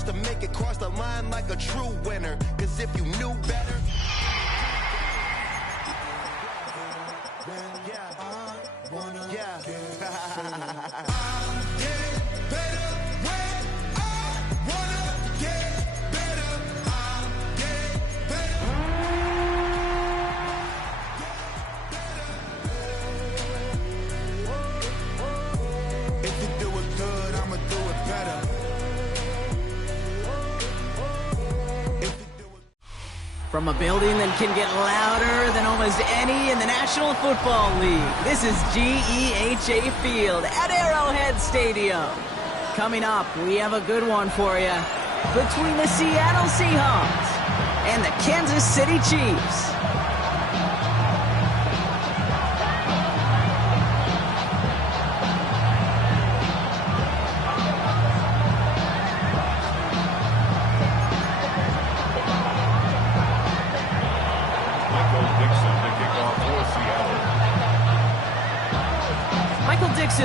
first to make it cross the line like a true winner. Cause if you knew better. From a building that can get louder than almost any in the National Football League, this is GEHA Field at Arrowhead Stadium. Coming up, we have a good one for you between the Seattle Seahawks and the Kansas City Chiefs.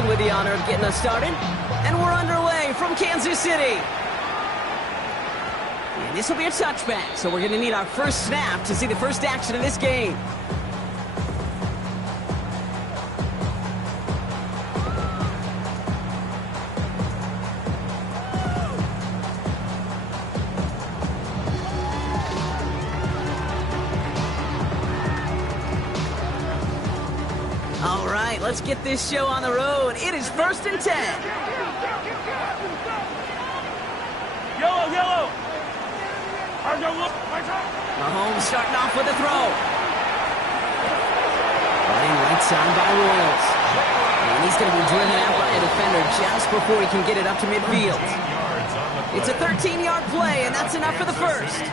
With the honor of getting us started, and we're underway from Kansas City. And this will be a touchback, so we're going to need our first snap to see the first action of this game. Let's get this show on the road. It is 1st and 10. Yellow. Mahomes starting off with a throw. Running right side by Royals. And he's going to be driven out by a defender just before he can get it up to midfield. It's a 13-yard play, and that's enough for the first.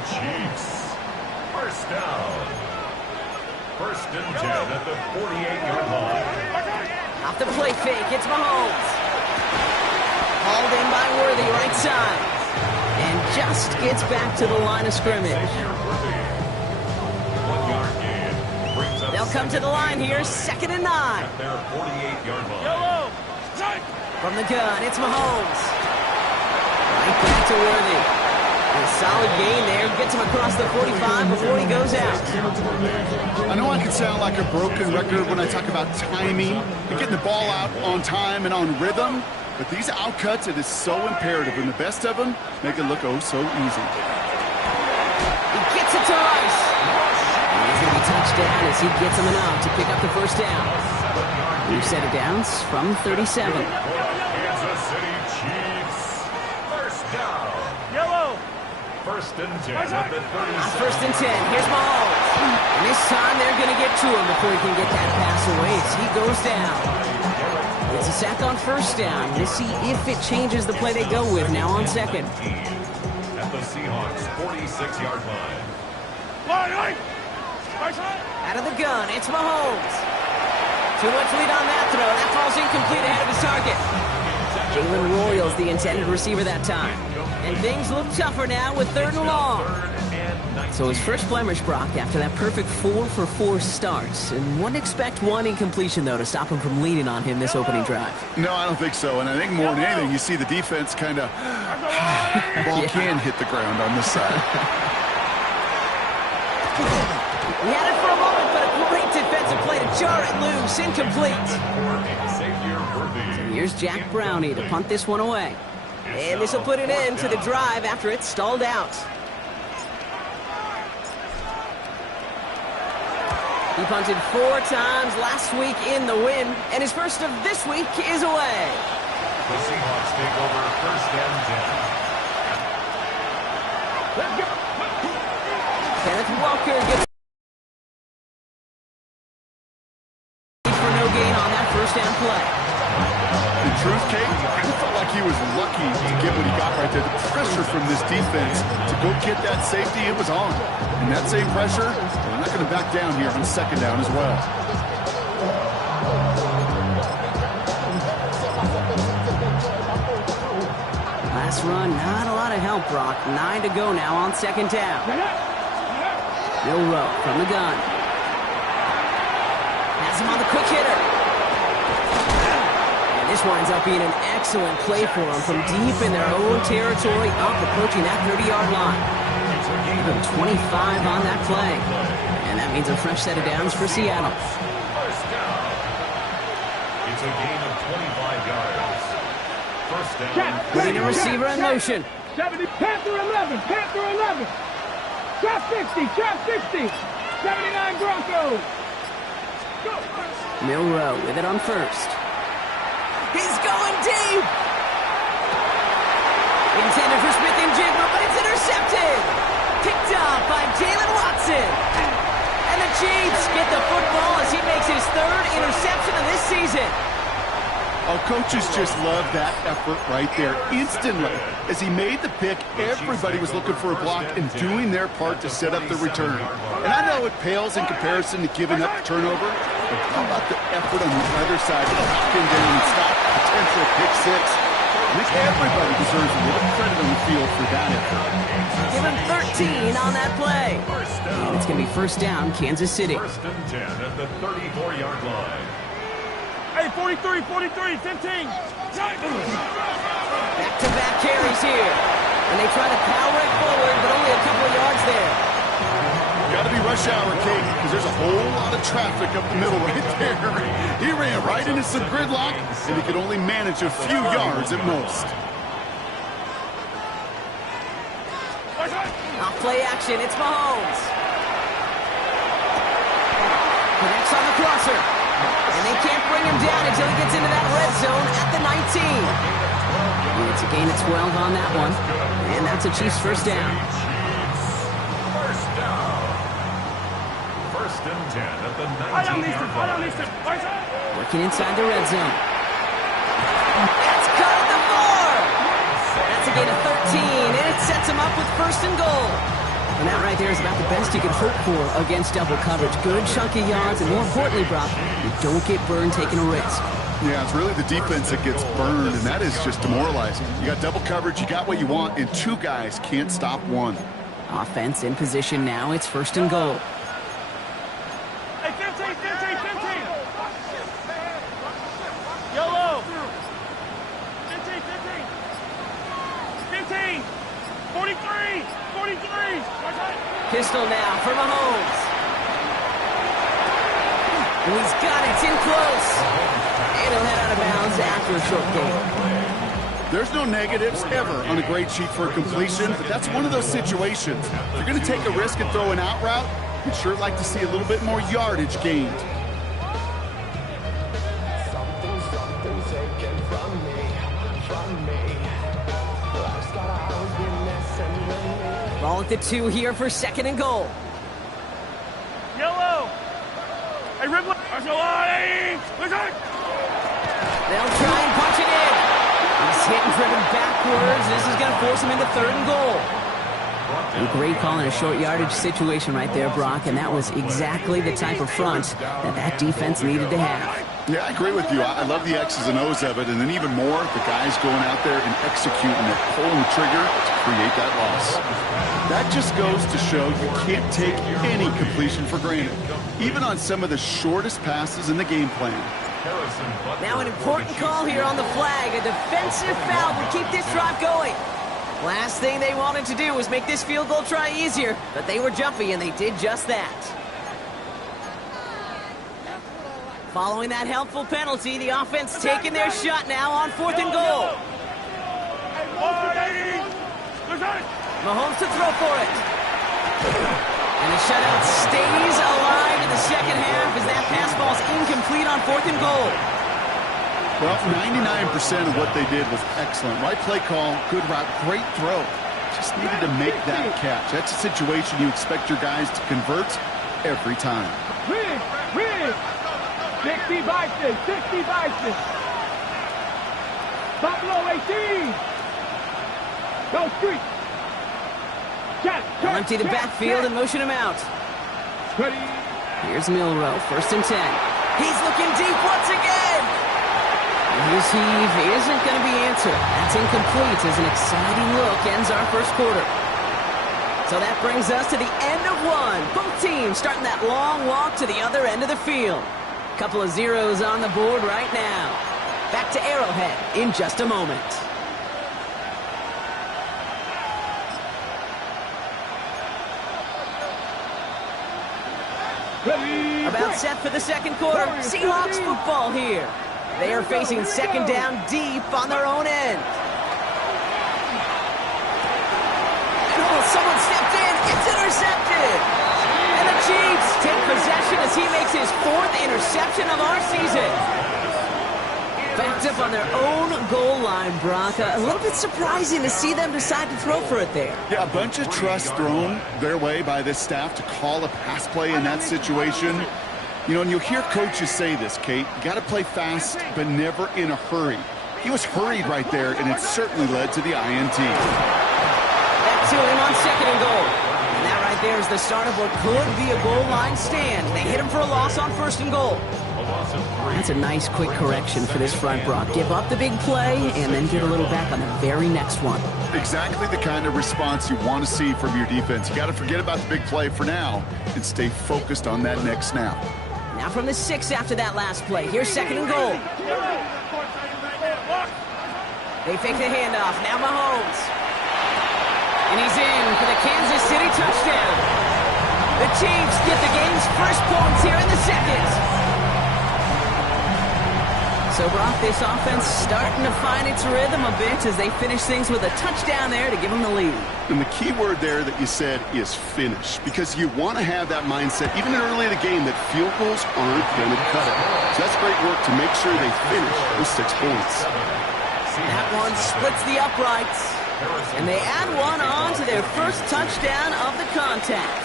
First down. 1st and 10 at the 48-yard line. Off the play fake, it's Mahomes. Hauled in by Worthy, right side. And just gets back to the line of scrimmage. They'll come to the line here, 2nd and 9. At their 48-yard line. From the gun, it's Mahomes. Right back to Worthy. A solid gain there, gets him across the 45 before he goes out. I know I can sound like a broken record when I talk about timing and getting the ball out on time and on rhythm, but these outcuts, it is so imperative, and the best of them make it look oh so easy. He gets it to Rice. And he's going to be touched down as he gets him enough to pick up the first down. New set of downs from 37. Kansas City Chiefs. First down. Yellow. 1st and 10 at the 37. 1st and 10. Here's Mahomes. And this time they're going to get to him before he can get that pass away as he goes down. It's a sack on 1st down. We'll see if it changes the play they go with now on 2nd. At the Seahawks 46-yard line. Out of the gun, it's Mahomes. Too much lead on that throw. That falls incomplete ahead of his target. Jalen Royals, the intended receiver that time. And things look tougher now with 3rd and long. So his first blemish, Brock, after that perfect 4-for-4 starts. And wouldn't expect one incompletion, though, to stop him from leaning on him this opening drive. No, I don't think so. And I think more than anything, you see the defense kind of ball can hit the ground on this side. He had it for a moment, but a great defensive play to jar it loose. Incomplete. So here's Jack Brownie to punt this one away. And this will put an end to the drive after it stalled out. He punted 4 times last week in the win, and his first of this week is away. The Seahawks take over 1st and 10. Kenneth Walker gets for no gain on that 1st down play. In truth, Kate, I felt like he was lucky to get what he got right there. The pressure from this defense to go get that safety, it was on. And that same pressure, they're not going to back down here on 2nd down as well. Last run, not a lot of help, Brock. 9 to go now on 2nd down. Will Rowe from the gun. Has him on the quick hitter. This winds up being an excellent play for them from deep in their own territory, up approaching that 30-yard line. Give them 25 on that play. And that means a fresh set of downs for Seattle. First down. It's a gain of 25 yards. First down. Putting a receiver in motion. 70, Panther 11, Panther 11. Trap 60, trap 60. 79 Broncos. Go. Milroe with it on first. He's going deep. Intended for Smith and Jigma, but it's intercepted. Picked up by Jalen Watson. And the Chiefs get the football as he makes his third interception of this season. Oh, coaches just love that effort right there. Instantly, as he made the pick, everybody was looking for a block and doing their part to set up the return. And I know it pales in comparison to giving up the turnover, but how about the effort on the other side to lock him down and stop a potential pick six? I think everybody deserves a little credit on the field for that effort. Give him 13 on that play. And it's going to be first down, Kansas City. First and 10 at the 34-yard line. Hey, 43, 43, 15. Back-to-back carries here. And they try to power it forward, but only a couple of yards there. Got to be rush hour, Kate, because there's a whole lot of traffic up the middle right there. He ran right into some gridlock, and he could only manage a few yards at most. Off play action, it's Mahomes. Connects on the crosser. And they can't bring him down until he gets into that red zone at the 19. And it's a gain of 12 on that one. And that's a Chiefs first down. First down. First and 10 at the 19-yard line. Working inside the red zone. It's cut at the 4. That's a gain of 13, and it sets him up with first and goal. And that right there is about the best you can hope for against double coverage. Good chunky yards, and more importantly, Brock, you don't get burned taking a risk. Yeah, it's really the defense that gets burned, and that is just demoralizing. You got double coverage, you got what you want, and two guys can't stop one. Offense in position now. It's first and goal. Hey, 15, 15, 15. Yellow. 15, 15. 15. 43. 43. Pistol now for Mahomes. And he's got it. It's in close. And he'll head out of bounds after a short gain. There's no negatives ever on a grade sheet for a completion, but that's one of those situations. If you're going to take a risk and throw an out route, you'd sure like to see a little bit more yardage gained. Ball at the 2 here for second and goal. Yellow. Hey, Ridley. They'll try and punch it in. He's hit and driven backwards. This is going to force him into third and goal. A great call in a short yardage situation right there, Brock, and that was exactly the type of front that defense needed to have. Yeah, I agree with you. I love the X's and O's of it, and then even more, the guys going out there and executing it, pulling the trigger to create that loss. That just goes to show you can't take any completion for granted, even on some of the shortest passes in the game plan. Now an important call here on the flag. A defensive foul will keep this drive going. Last thing they wanted to do was make this field goal try easier, but they were jumpy, and they did just that. Following that helpful penalty, the offense taking their shot now on fourth and goal. Mahomes to throw for it. And the shutout stays alive in the second half as that pass ball's incomplete on fourth and goal. Well, 99% of what they did was excellent. Right play call, good route, great throw. Just needed to make that catch. That's a situation you expect your guys to convert every time. Rig. 60 Bison. 60 Bison. Buffalo 18. Go street. They'll empty the backfield and motion him out. Ready. Here's Milroe, first and 10. He's looking deep once again. His heave isn't going to be answered. That's incomplete as an exciting look ends our first quarter. So that brings us to the end of one. Both teams starting that long walk to the other end of the field. Couple of zeros on the board right now. Back to Arrowhead in just a moment. About set for the second quarter. Seahawks football here. They are facing second down deep on their own end. Oh, someone stepped in. It's intercepted. And the Chiefs take possession as he makes his 4th interception of our season. Backed up on their own goal line, Brock. A little bit surprising to see them decide to throw for it there. Yeah, a bunch of trust thrown their way by this staff to call a pass play in that situation. You know, and you'll hear coaches say this, Kate. You got to play fast, but never in a hurry. He was hurried right there, and it certainly led to the INT. Back to him on 2nd and goal. And that right there is the start of what could be a goal line stand. They hit him for a loss on 1st and goal. That's a nice quick correction for this front, Brock. Give up the big play and then get a little back on the very next one. Exactly the kind of response you want to see from your defense. You got to forget about the big play for now and stay focused on that next snap. Now from the 6 after that last play. Here's 2nd and goal. They fake the handoff. Now Mahomes. And he's in for the Kansas City touchdown. The Chiefs get the game's first points here in the 2nd. So, Brock, this offense starting to find its rhythm a bit as they finish things with a touchdown there to give them the lead. And the key word there that you said is finish, because you want to have that mindset, even early in the game, that field goals aren't going to cut it. So that's great work to make sure they finish with 6 points. That one splits the uprights, and they add one on to their first touchdown of the contest.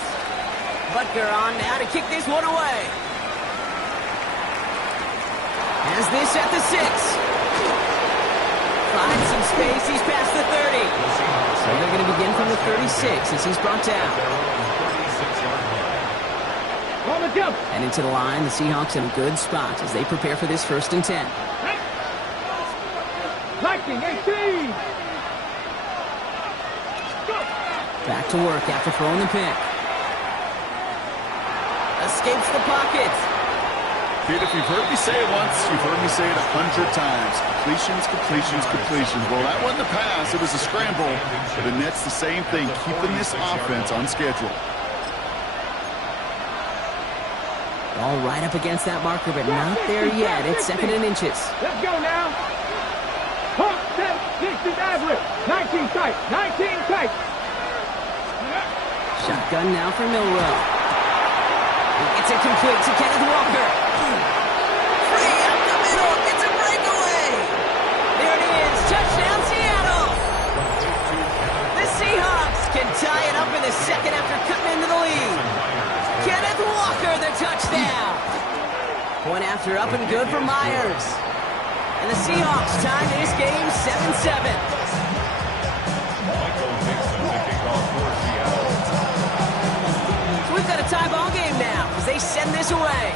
Butker on now to kick this one away. Has this at the 6. Finds some space. He's past the 30. So they're going to begin from the 36 as he's brought down. And into the line, the Seahawks in a good spot as they prepare for this 1st and 10. Back to work after throwing the pick. Escapes the pocket. Kid, if you've heard me say it once, you've heard me say it 100 times. Completions, completions, completions. Well, that wasn't a pass. It was a scramble. But the Nets the same thing, keeping this offense on schedule. All right up against that marker, but not there yet. It's 2nd and inches. Let's go now. Pump, step, 60 average. 19 tight, 19 tight. Shotgun now for Milrow. It's incomplete to Kenneth Walker. Free up the middle. It's a breakaway. There it is. Touchdown, Seattle. The Seahawks can tie it up in the 2nd after cutting into the lead. Kenneth Walker, the touchdown. Point after up and good for Myers. And the Seahawks tie this game 7-7. We've got a tie ball game now as they send this away.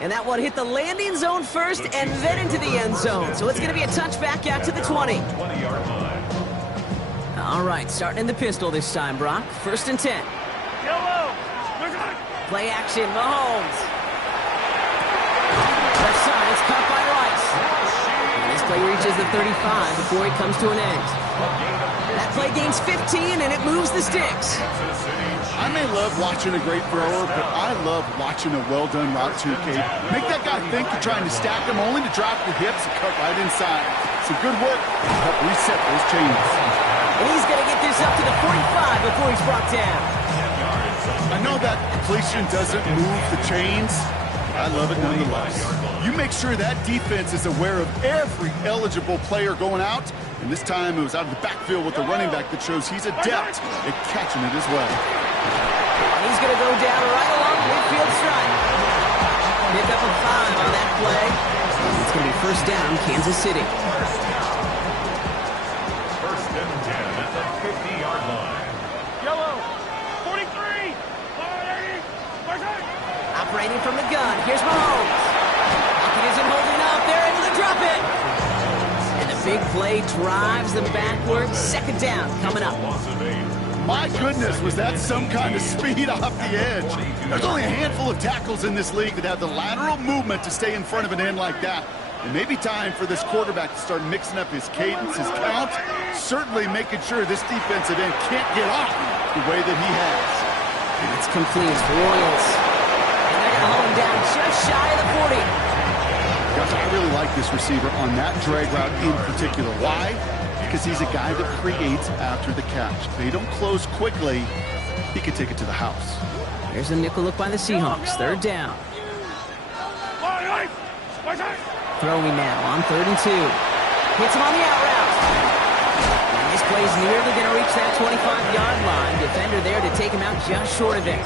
And that one hit the landing zone first and then into the end zone. So it's going to be a touchback out to the 20. All right, starting in the pistol this time, Brock. 1st and 10. Play action, Mahomes. Left side, it's caught by Rice. And this play reaches the 35 before it comes to an end. That play gains 15, and it moves the sticks. I may love watching a great thrower, but I love watching a well-done route too, Kate. Make that guy think you're trying to stack him, only to drop the hips and cut right inside. Some good work to help reset those chains. And he's going to get this up to the 45 before he's brought down. I know that completion doesn't move the chains. I love it nonetheless. You make sure that defense is aware of every eligible player going out. And this time it was out of the backfield with the running back that shows he's adept at catching it as well. And he's going to go down right along the midfield stripe. Pick up a 5 on that play. It's going to be 1st down, Kansas City. 1st and 10 at the 50-yard line. Yellow, 43. Operating from the gun. Here's Mahomes. Pocket isn't holding up. They're able to drop it. And the big play drives them backwards. 2nd down coming up. Loss of 8. My goodness, was that some kind of speed off the edge. There's only a handful of tackles in this league that have the lateral movement to stay in front of an end like that. It may be time for this quarterback to start mixing up his cadence, his count, certainly making sure this defensive end can't get off the way that he has. And it's complete for Royals. And they're going to hold him down just shy of the 40. Guys, I really like this receiver on that drag route in particular. Why? Because he's a guy that creates after the catch. If they don't close quickly, he can take it to the house. Here's a nickel look by the Seahawks. Third down. Throwing now on 3rd and 2. Hits him on the out route. And this play's nearly going to reach that 25-yard line. Defender there to take him out just short of it.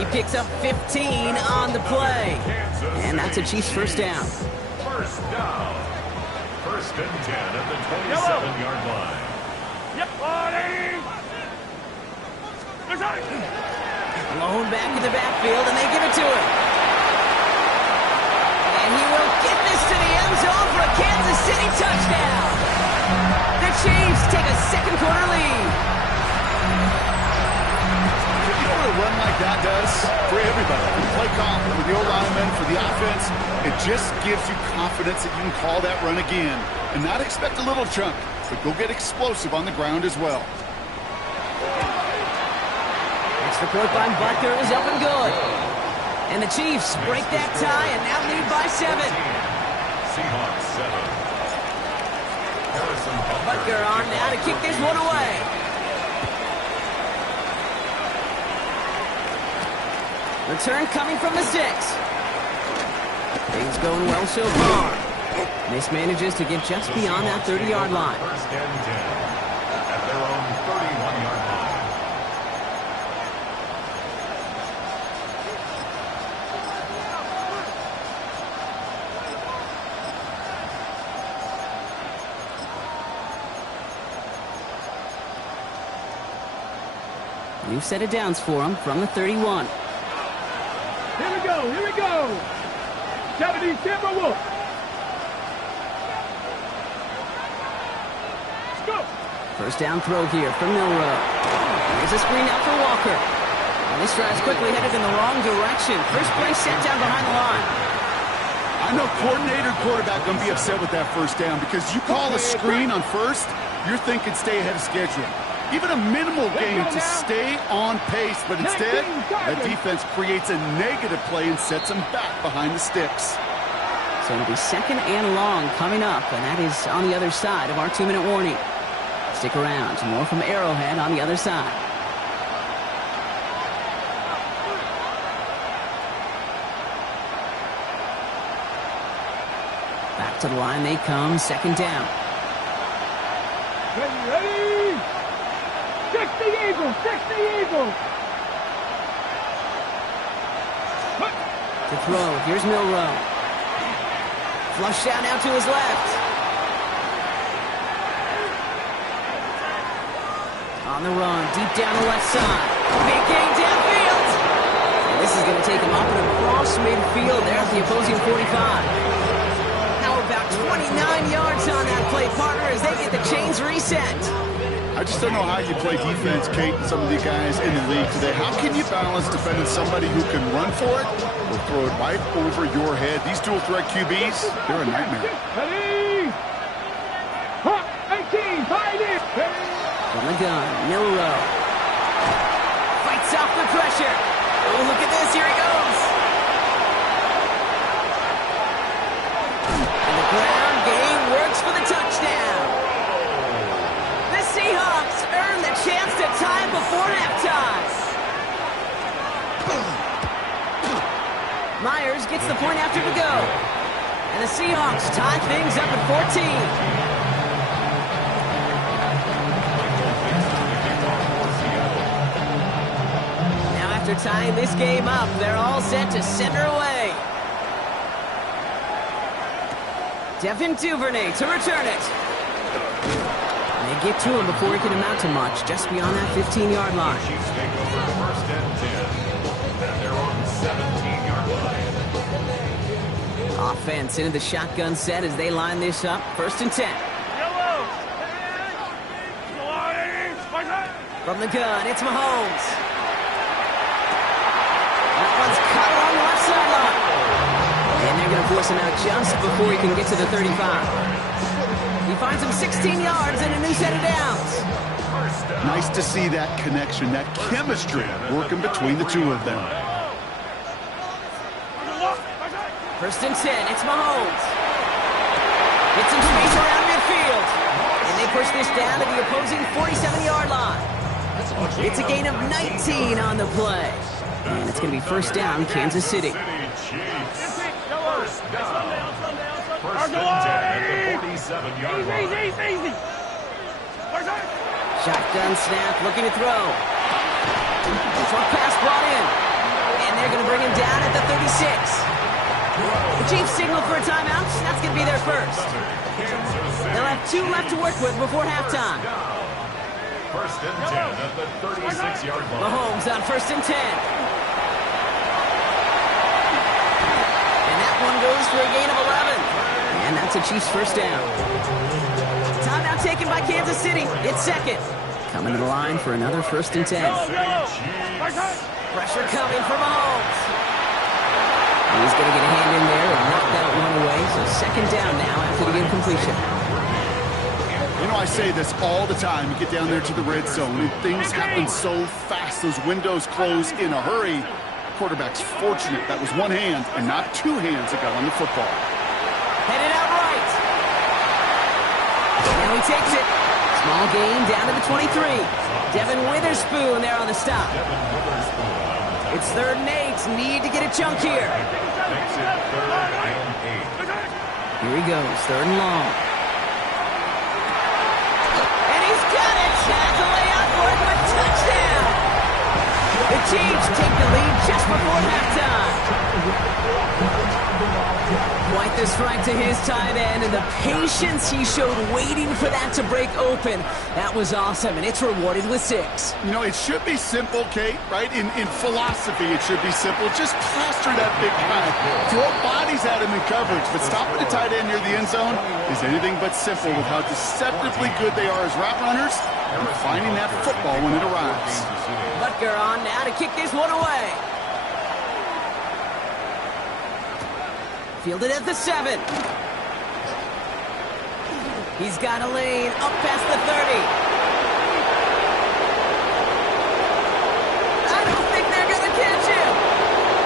He picks up 15 on the play. And that's a Chiefs first down. First down. 1st and 10 at the 27-yard line. Blown back to the backfield, and they give it to him. And he will get this to the end zone for a Kansas City touchdown. The Chiefs take a second quarter lead. You know what a run like that does for everybody? For the play call, for the O-lineman, for the offense, it just gives you confidence that you can call that run again and not expect a little chunk, but go get explosive on the ground as well. Next report by Butker is up and good. And the Chiefs break that tie and now lead by 7. Seahawks 7. Harrison Butker on now to kick this one away. Return coming from the 6. Things going well so far. This manages to get just beyond that 30-yard line. 1st and 10 at their own 31-yard line. New set of downs for him from the 31. Here we go, here we go. 70 Timberwolves. Let's go. First down throw here for Milrow. Here's a screen out for Walker. And this drive's quickly headed in the wrong direction. First play sent down behind the line. I know coordinator quarterback going to be upset with that first down because you call a screen on first, you're thinking stay ahead of schedule. Even a minimal gain to stay on pace, but instead, that defense creates a negative play and sets them back behind the sticks. So it'll be 2nd and long coming up, and that is on the other side of our 2-minute warning. Stick around. More from Arrowhead on the other side. Back to the line they come. 2nd down. Ready? 60 Eagles, 60 Eagles. To throw, here's Milrow. Flush down now to his left. On the run, deep down the left side. Big gain downfield. And this is going to take him up and across midfield there at the opposing 45. How about 29 yards on that play, partner, as they get the chains reset. I just don't know how you play defense, Kate, and some of the guys in the league today. How can you balance defending somebody who can run for it or throw it right over your head? These dual threat QBs, they're a nightmare. Ready? Hawk, 18, tight end. From the gun, Milrow. Fights off the pressure. Oh, look at this. Here he goes. And the ground game works for the touchdown. The Seahawks earn the chance to tie before halftime. Myers gets the point after to go. And the Seahawks tie things up at 14. Now after tying this game up, they're all set to send her away. Devin Duvernay to return it. They get to him before he can amount to much, just beyond that 15-yard line. Chiefs take over 1st and 10 at their own 17-yard line. Offense into the shotgun set as they line this up. 1st and 10. From the gun, it's Mahomes. That one's caught along the left sideline. And they're going to force him out just before he can get to the 35. He finds him 16 yards and a new set of downs. Nice to see that connection, that chemistry working between the two of them. First and 10, it's Mahomes. Gets some space around midfield. And they push this down to the opposing 47-yard line. It's a gain of 19 on the play. And it's going to be first down, Kansas City. First down. First and 10 at the 47-yard line. Easy. Shotgun snap, looking to throw. Short pass brought in. And they're going to bring him down at the 36. The Chiefs signal for a timeout. That's going to be their first. They'll have 2 left to work with before halftime. First and 10 at the 36-yard line. Mahomes on first and 10. And that one goes for a gain of 11. And that's a Chiefs first down. Timeout taken by Kansas City. It's second. Coming to the line for another first and 10. Pressure coming for Mahomes. He's going to get a hand in there and knock that one away. So second down now after the incompletion. You know, I say this all the time. You get down there to the red zone, and things happen so fast. Those windows close in a hurry. Quarterback's fortunate that was one hand and not 2 hands that got on the football. Headed out right. Now he takes it. Small gain down to the 23. Devin Witherspoon there on the stop. It's 3rd and 8. Need to get a chunk here. Makes it 3rd and 8. Here he goes. 3rd and long. And he's got it. That's a layout for it with a touchdown. The Chiefs take the lead just before halftime. Quite the strike to his tight end, and the patience he showed waiting for that to break open. That was awesome, and it's rewarded with 6. You know, it should be simple, Kate, right? In philosophy, it should be simple. Just plaster that big guy. Throw bodies at him in coverage, but stopping the tight end near the end zone is anything but simple with how deceptively good they are as route runners and finding that football when it arrives. Butker on now to kick this one away. Fielded at the 7. He's got a lane up past the 30. I don't think they're going to catch him.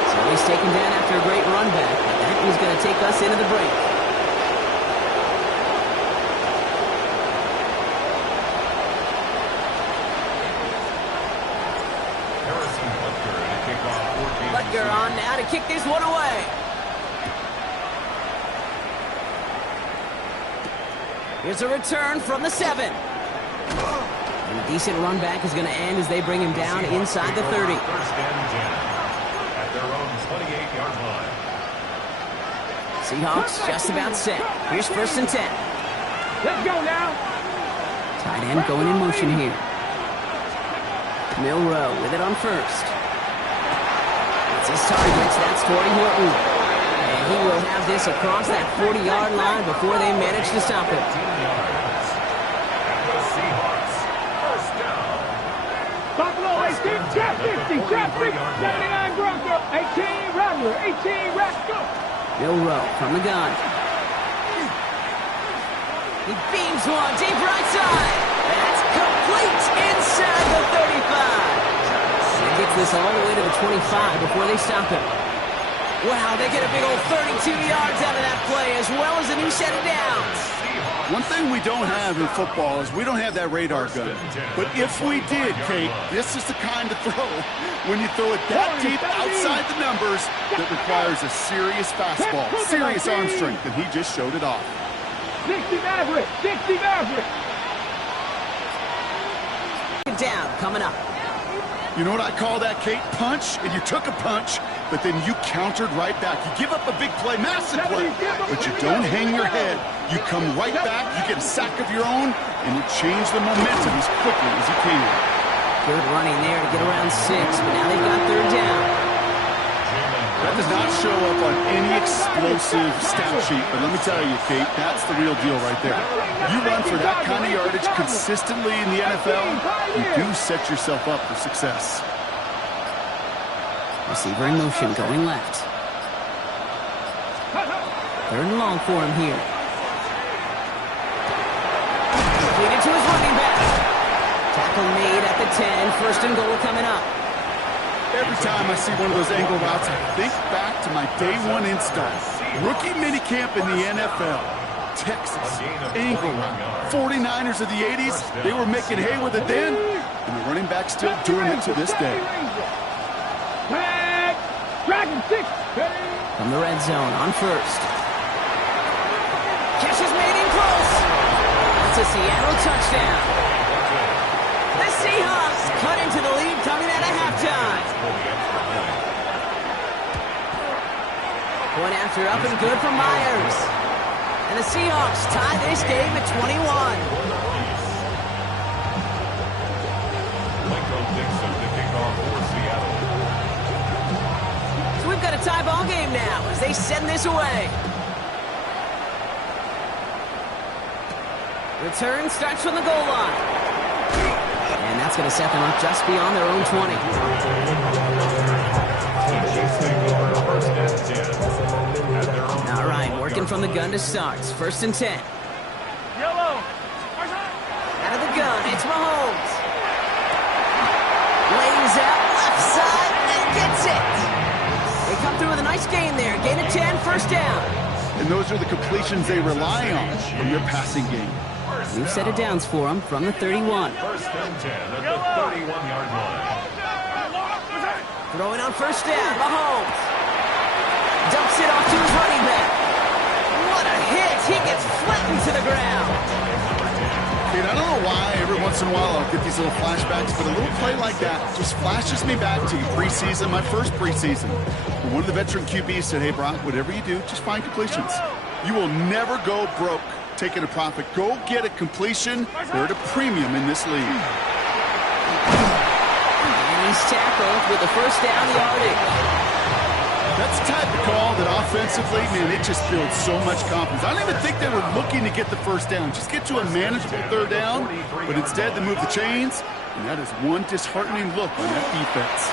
So he's taken down after a great run back. But that was going to take us into the break. Butker on now to kick this one away. Here's a return from the 7. And a decent run back is going to end as they bring him down inside the 30. First and 10 at their own 28-yard line. Seahawks just about set. Here's first and 10. Let's go now. Tight end going in motion here. Milrow with it on first. It's his targets. That's Torrey Horton. And he will have this across that 40-yard line before they manage to stop him. Buffalo 18, trap 50, trap 50, 79 Bronco, 18 Rattler, 18 Rascal. Milrow from the gun. He beams one deep right side. That's complete inside the 35. He gets this all the way to the 25 before they stop him. Wow, they get a big old 32 yards out of that play, as well as a new set of downs. One thing we don't have in football is we don't have that radar gun. But if we did, Kate, this is the kind of throw, when you throw it that deep outside the numbers, that requires a serious fastball, serious arm strength, and he just showed it off. 60 Maverick, 60 Maverick. Down, coming up. You know what I call that, Kate? Punch, and you took a punch, but then you countered right back. You give up a big play, massive play, but you don't hang your head. You come right back, you get a sack of your own, and you change the momentum as quickly as you can. Good running there to get around 6, but now they've got 3rd down. That does not show up on any explosive stat sheet, but let me tell you, Kate, that's the real deal right there. You run for that kind of yardage consistently in the NFL, you do set yourself up for success. Receiver in motion, going left. Third and long for him here. Completed to his running back. Tackle made at the 10. First and goal coming up. Every time I see one of those angle routes, I think back to my day one install. Rookie minicamp in the NFL. Texas, angle route. 49ers of the 80s, they were making hay with it then, and the running back still doing it to this day. Dragon 6. From the red zone on first. Catch is made in close. It's a Seattle touchdown. The Seahawks cut into the lead coming out of halftime. One after up and good for Myers. And the Seahawks tie this game at 21. So we've got a tie ball game now as they send this away. Return starts from the goal line. And that's going to set them up just beyond their own 20. All right, working from the gun to start. First and 10. Yellow. Out of the gun, it's Mahomes. Lays out left side and gets it. They come through with a nice gain there. Gain of 10, first down. And those are the completions they rely on from their passing game. New set of downs for them from the 31. First and 10 at the 31-yard line. Throwing on first down, Mahomes. Dumps it off to his running back. What a hit. He gets flattened to the ground. Kate, I don't know why every once in a while I'll get these little flashbacks, but a little play like that just flashes me back to preseason, my first preseason. And one of the veteran QBs said, hey, Brock, whatever you do, just find completions. You will never go broke taking a profit. Go get a completion. They're at a premium in this league. And he's tackled with the first down yardage. That's the type of call that offensively, man, it just builds so much confidence. I don't even think they were looking to get the first down. Just get to a manageable third down, but instead they move the chains, and that is one disheartening look on that defense.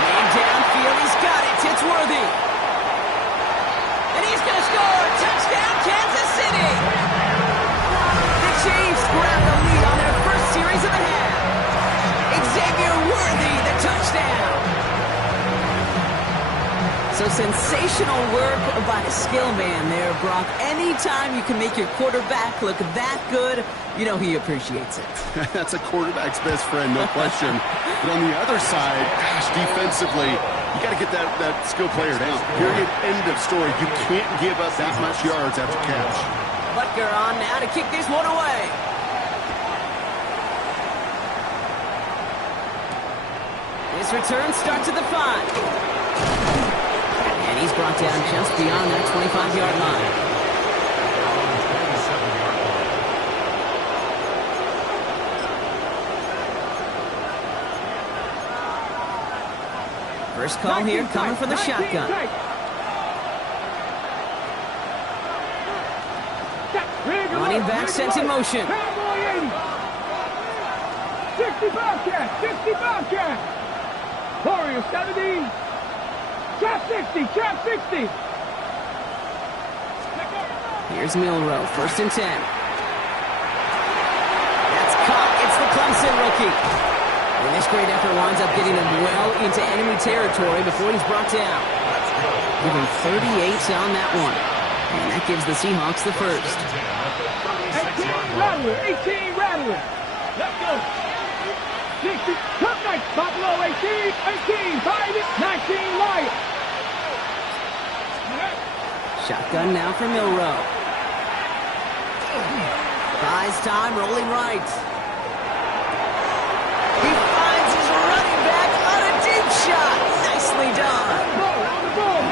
Man downfield, he's got it. It's worthy. And he's going to score. Touchdown, Kansas City. The Chiefs grab the lead on their first series of the half. Xavier Worthy, the touchdown. So sensational work by the skill man there, Brock. Anytime you can make your quarterback look that good, you know he appreciates it. That's a quarterback's best friend, no question. But on the other side, gosh, defensively, you got to get that skill player down. Period. End of story. You can't give up that much yards after catch. Butker on now to kick this one away. His return starts at the 5. And he's brought down just beyond that 25-yard line. First call here coming for the shotgun. Running back sent in motion. 60 Bobcat, 60 Bobcat. Warrior 70. Trap 60, trap 60. Here's Milrow, first and 10. That's caught. It's the Clemson rookie. And this great effort winds up getting him well into enemy territory before he's brought down. Giving 38 on that one. And that gives the Seahawks the first. 18 Rattler, 18 Rattler. Let's go. 60, top night, Buffalo 18, 18, 5, 19, Lion. Shotgun now for Milrow. Buys time, rolling right. He finds his running back on a deep shot. Nicely done.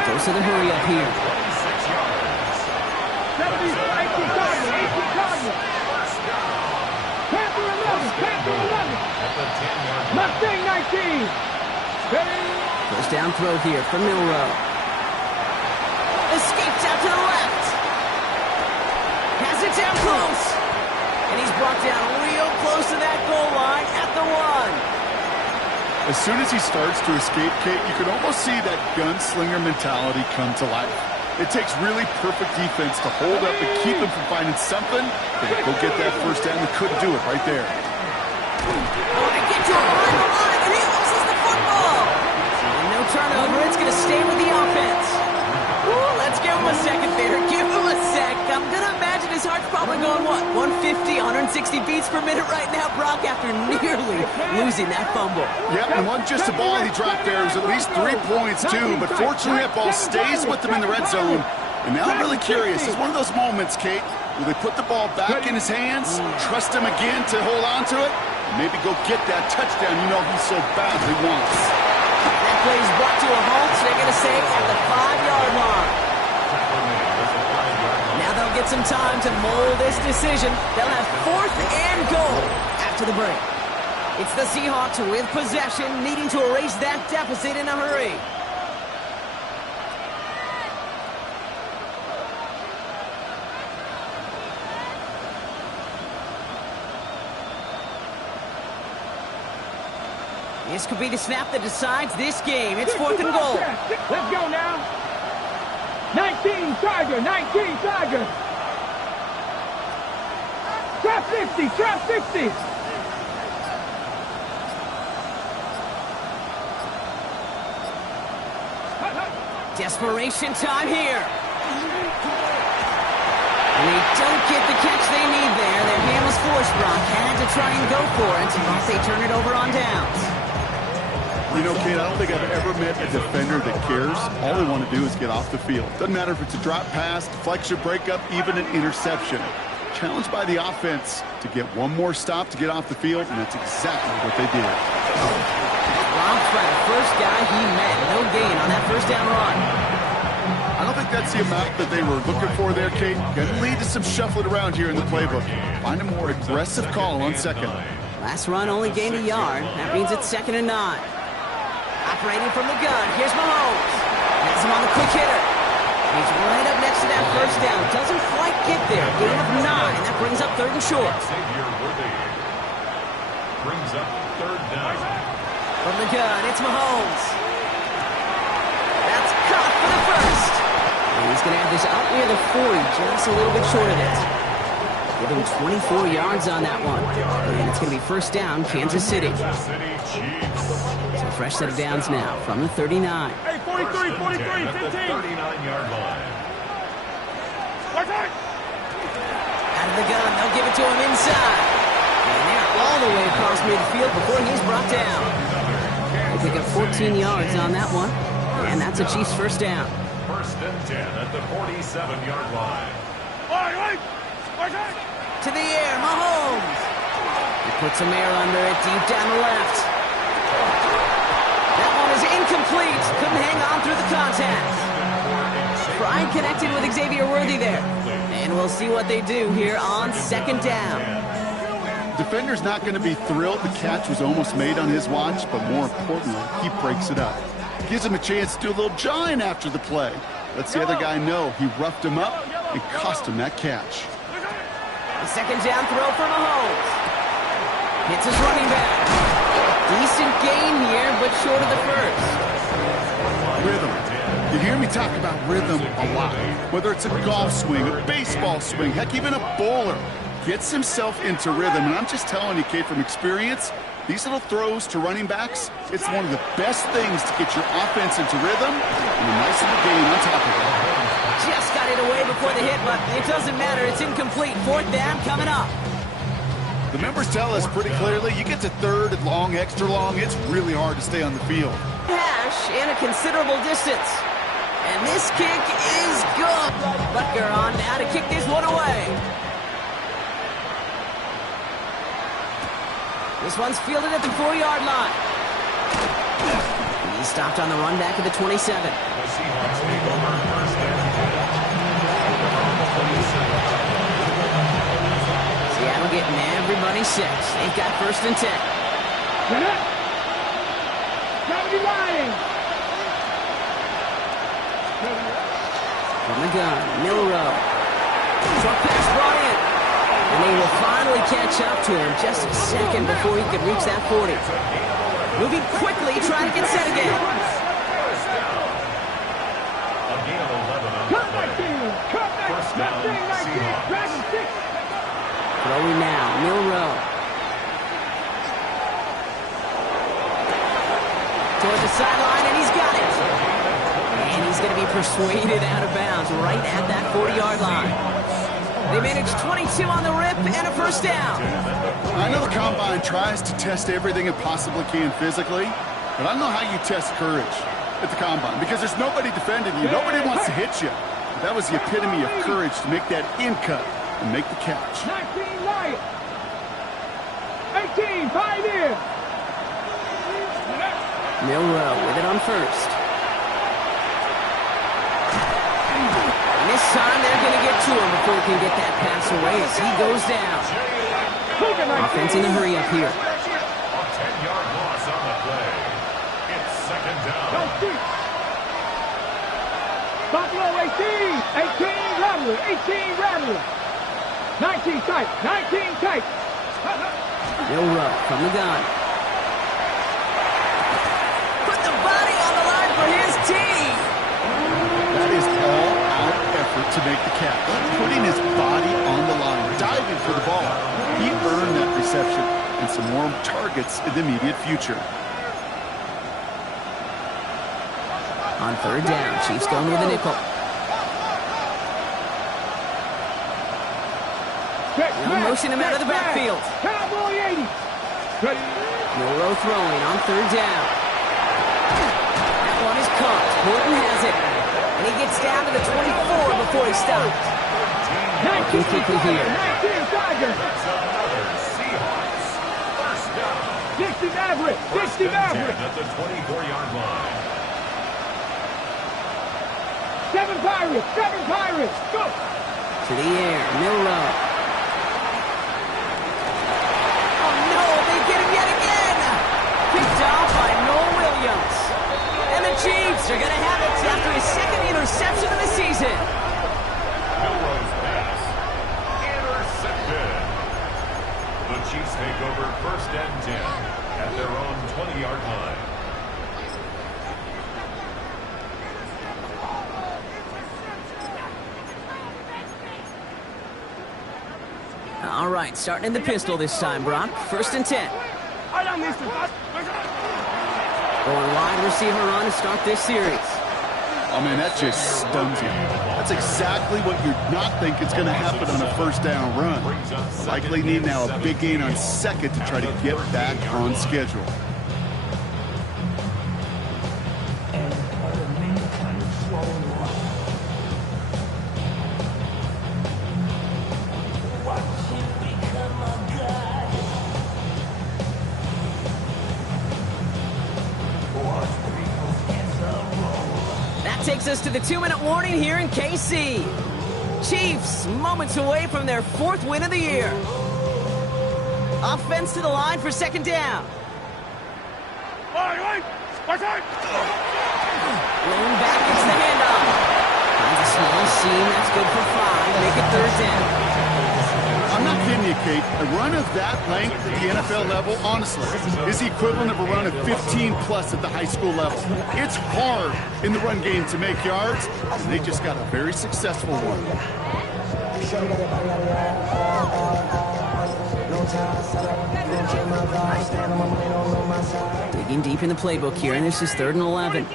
Goes to the hurry up here. 70, 18 Cardinal, 18 Cardinal. Panther 11, Panther 11. Mustang 19. Ready? Goes First down throw here for Milrow. Escapes out to the left. Has it down close. And he's brought down real close to that goal line at the 1. As soon as he starts to escape, Kate, you can almost see that gunslinger mentality come to life. It takes really perfect defense to hold up and keep him from finding something. But go get that first down. They couldn't do it right there. Oh, they get to him behind the line, and he loses the football. And no turnover. It's going to stay with the offense. Ooh, let's give him a second there. Give him a sec. I'm going to imagine his heart's probably going, what, 150, 160 beats per minute right now, Brock, after nearly losing that fumble. Yep, and wasn't just a ball he dropped there. It was at least 3 points, too. But fortunately, that ball stays with him in the red zone. And now I'm really curious. It's one of those moments, Kate, where they put the ball back in his hands, trust him again to hold on to it, and maybe go get that touchdown you know he so badly wants. That play is brought to a halt, so they're going to say at the 5-yard line. Now they'll get some time to mold this decision. They'll have 4th and goal after the break. It's the Seahawks with possession, needing to erase that deficit in a hurry. This could be the snap that decides this game. It's 4th and goal. Let's go now. 19 Tiger, 19 Tiger. Trap 50, trap 50. Desperation time here. And they don't get the catch they need there. Their hand was forced, Brock. Had to try and go for it, but they turn it over on downs. You know, Kate, I don't think I've ever met a defender that cares. All they want to do is get off the field. Doesn't matter if it's a drop pass, deflection, breakup, even an interception. Challenged by the offense to get one more stop to get off the field, and that's exactly what they did. Robbed by the first guy he met. No gain on that first down run. I don't think that's the amount that they were looking for there, Kate. Going to lead to some shuffling around here in the playbook. Find a more aggressive call on second. Last run only gained a yard. That means it's 2nd and 9. Operating from the gun. Here's Mahomes. Has him on the quick hitter. He's right up next to that first down. Doesn't quite get there. Gain of 9. That brings up 3rd and short. Brings up 3rd down. From the gun, it's Mahomes. That's caught for the first. And he's going to have this up near the 40, just a little bit short of it. Give him 24 yards on that one. And it's going to be first down, Kansas City. So fresh set of downs now from the 39. Hey, 43, 43, 15. 39-yard line. Out of the gun, they'll give it to him inside. And they're all the way across midfield before he's brought down. They pick up 14 yards on that one. And that's a Chiefs first down. 1st and 10 at the 47-yard line. To the air, Mahomes. He puts some air under it, deep down the left. That one is incomplete. Couldn't hang on through the contact. Pride connected with Xavier Worthy there. And we'll see what they do here on 2nd down. Defender's not going to be thrilled the catch was almost made on his watch, but more importantly, he breaks it up. Gives him a chance to do a little jawing after the play. Lets the other guy know he roughed him up and cost him that catch. The 2nd down throw for Mahomes. Hits his running back. Decent gain here, but short of the first. Rhythm. You hear me talk about rhythm a lot. Whether it's a golf swing, a baseball swing, heck, even a bowler. Gets himself into rhythm. And I'm just telling you, Kate, from experience, these little throws to running backs, it's one of the best things to get your offense into rhythm and a nice little gain on top of it. Just got it away before the hit, but it doesn't matter. It's incomplete. 4th down coming up. The members tell us pretty clearly, you get to 3rd and long, extra long, it's really hard to stay on the field. Hash and a considerable distance. And this kick is good. Butker on now to kick this one away. This one's fielded at the 4-yard line. He's stopped on the run back at the 27. The Seahawks take over 1st and 10. Seattle getting everybody set. They've got 1st and 10. Get up. Cover the line. From the gun, Milrow. Short pass brought in. And they will finally catch up to him just a second before he could reach that 40. Moving quickly, trying to get set again. A gain of 11 on the Cut play. 19. Cut 19. First down, 19. Seahawks. Dragon 6. Throwing now, Milrow. Towards the sideline, and he's got it. And he's going to be persuaded out of bounds right at that 40-yard line. They managed 22 on the rip and a first down. I know the Combine tries to test everything it possibly can physically, but I don't know how you test courage at the Combine because there's nobody defending you. Nobody wants to hit you. That was the epitome of courage to make that in cut and make the catch. 19 Lions. 18 Pioneers. Milrow with it on first. And this time they're going to get to him before he can get that pass away as he goes down. Offense in a hurry up here. A 10-yard loss on the play. It's second down. Buffalo 18. 18 Rattler. 18 Rattler. 19 tight. 19 tight. Milrow from the gun. Put the body on the line for his team. That is all-out effort to make the catch. Putting his body on the line, diving for the ball. He earned that reception and some more targets in the immediate future. On third down, Chiefs going with a nickel. Now motion him out of the backfield. Cowboy 80. Milrow throwing on third down. That one is caught. Horton has it. And he gets down to the 24 before he stops. Working quickly here. 19 Tigers. That's another Seahawks. First down. 60 Maverick. 60 Maverick. At the 24-yard line. 7 Pirates. 7 Pirates. Go. To the air, Milrow. Oh no, they get him yet again! Picked off by Noel Williams. And the Chiefs are going to have it after his second interception of the season. Milrow's pass. Intercepted. The Chiefs take over first and 10 at their own 20-yard line. All right, starting in the pistol this time, Brock. First and 10. Going wide receiver run to start this series. Oh, man, that just stuns you. That's exactly what you're not thinking is going to happen on a first down run. Likely need now a big gain on second to try to get back on schedule. Takes us to the 2-minute warning here in KC. Chiefs moments away from their 4th win of the year. Offense to the line for second down. Rolling back, gets the handoff. Finds a small seam, that's good for 5. Make it third down. I'm not kidding you, Kate. A run of that length at the NFL level, honestly, is the equivalent of a run of 15-plus at the high school level. It's hard in the run game to make yards, and they just got a very successful one. Digging deep in the playbook here, and this is 3rd and 11.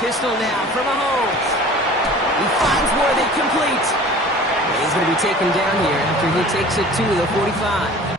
Pistol now for Mahomes. He finds Worthy complete. He's going to be taken down here after he takes it to the 45.